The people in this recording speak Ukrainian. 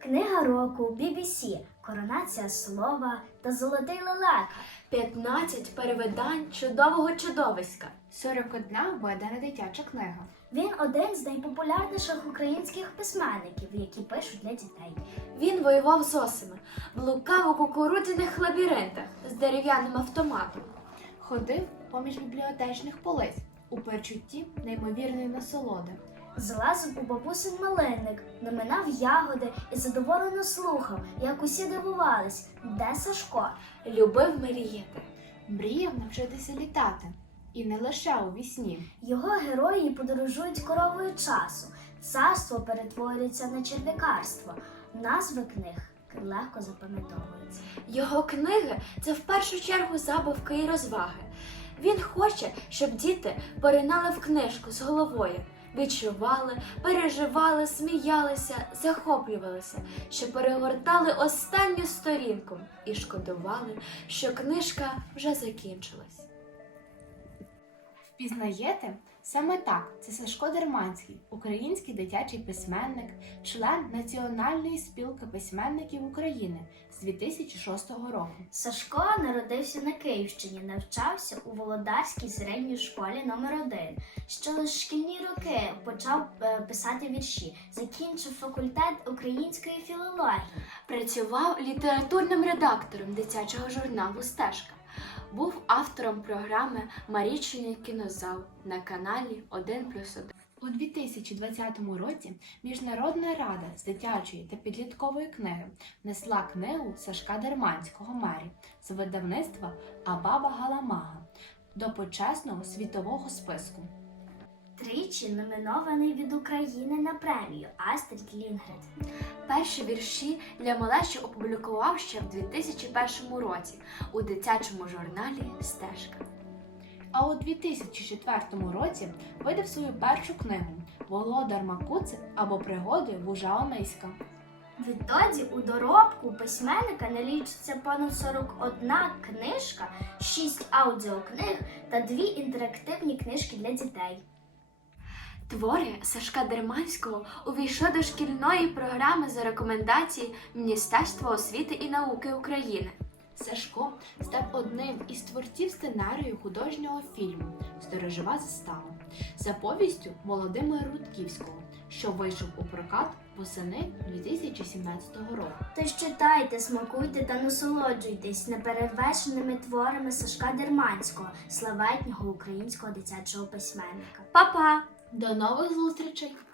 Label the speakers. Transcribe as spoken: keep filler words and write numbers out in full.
Speaker 1: Книга року бі бі сі, Коронація слова та Золотий лелека.
Speaker 2: п'ятнадцять перевидань чудового чудовиська.
Speaker 3: сорок одна видана дитяча книга.
Speaker 1: Він один з найпопулярніших українських письменників, які пишуть для дітей.
Speaker 2: Він воював з осами, блукав у кукурудзяних лабіринтах з дерев'яним автоматом.
Speaker 3: Ходив поміж бібліотечних полиць у перечутті неймовірної насолоди.
Speaker 1: Залазив у бабусин малинник, наминав ягоди і задоволено слухав, як усі дивувались, де Сашко.
Speaker 2: Любив мріяти.
Speaker 3: Мріяв навчитися літати. І не лише у вісні.
Speaker 1: Його герої подорожують коровою часу. Царство перетворюється на черв'якарство. Назви книг легко запам'ятовуються.
Speaker 2: Його книги – це в першу чергу забавки і розваги. Він хоче, щоб діти поринали в книжку з головою, відчували, переживали, сміялися, захоплювалися, що перегортали останню сторінку і шкодували, що книжка вже закінчилась.
Speaker 3: Впізнаєте? Саме так, це Сашко Дерманський, український дитячий письменник, член Національної спілки письменників України з дві тисячі шостого року.
Speaker 1: Сашко народився на Київщині, навчався у Володарській середній школі номер один. Ще лише шкільні роки почав е, писати вірші, закінчив факультет української філології.
Speaker 2: Працював літературним редактором дитячого журналу «Стежка». Був автором програми «Марічний кінозал» на каналі один плюс один.
Speaker 3: У дві тисячі двадцятому році Міжнародна рада з дитячої та підліткової книги внесла книгу Сашка Дерманського «Мері» з видавництва Абаба Галамага до почесного світового списку.
Speaker 1: Тричі номінований від України на премію Астрід Лінгрен.
Speaker 2: Перші вірші для малечі опублікував ще в дві тисячі першому році у дитячому журналі «Стежка».
Speaker 3: А у дві тисячі четвертому році видав свою першу книгу «Володар Макуцик або пригоди вужа Омейська».
Speaker 1: Відтоді у доробку письменника налічиться понад сорок одна книжка, шість аудіокниг та дві інтерактивні книжки для дітей.
Speaker 2: Твори Сашка Дерманського увійшли до шкільної програми за рекомендації Міністерства освіти і науки України.
Speaker 3: Сашко став одним із творців сценарію художнього фільму «Сторожова застава» за повістю Володимира Рудківського, що вийшов у прокат восени дві тисячі сімнадцятого року.
Speaker 1: Тож читайте, смакуйте та насолоджуйтесь неперевершеними творами Сашка Дерманського, славетнього українського дитячого письменника.
Speaker 2: Па-па!
Speaker 3: До нових зустрічей!